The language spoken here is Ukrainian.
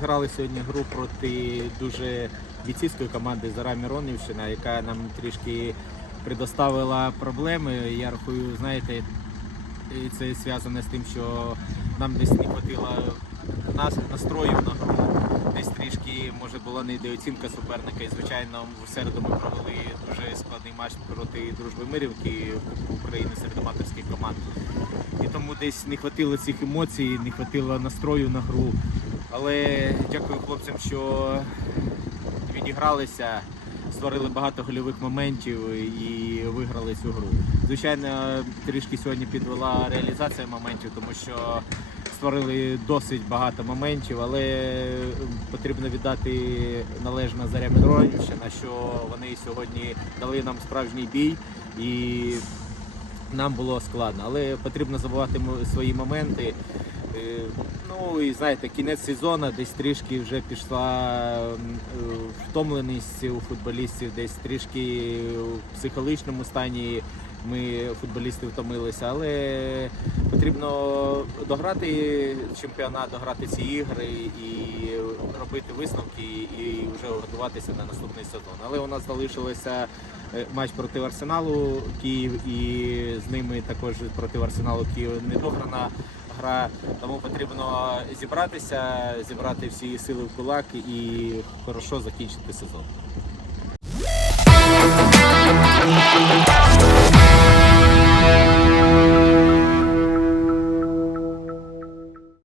Зіграли сьогодні гру проти дуже бійцівської команди Зара Міронівщина, яка нам трішки предоставила проблеми. Я рахую, знаєте, це зв'язане з тим, що нам десь не хватило нас настрою на гру. Десь трішки може була недооцінка суперника. І звичайно, в середу ми провели дуже складний матч проти дружби Мирівки України серед аматорських команд. І тому десь не хватило цих емоцій, не хватило настрою на гру. Але дякую хлопцям, що відігралися, створили багато гольових моментів і виграли цю гру. Звичайно, трішки сьогодні підвела реалізація моментів, тому що створили досить багато моментів, але потрібно віддати належно Заря Мідронівщина, що вони сьогодні дали нам справжній бій і нам було складно. Але потрібно забувати свої моменти. Е, Ну і знаєте, кінець сезону десь трішки вже пішла е, втомленість у футболістів, десь трішки в психологічному стані ми футболісти втомилися, але потрібно дограти чемпіонат, дограти ці ігри і робити висновки, і вже готуватися на наступний сезон. Але у нас залишилося матч проти Арсеналу Київ і з ними також проти Арсеналу Київ не дограна гра. Тому потрібно зібратися, зібрати всі сили в кулак і хорошо закінчити сезон.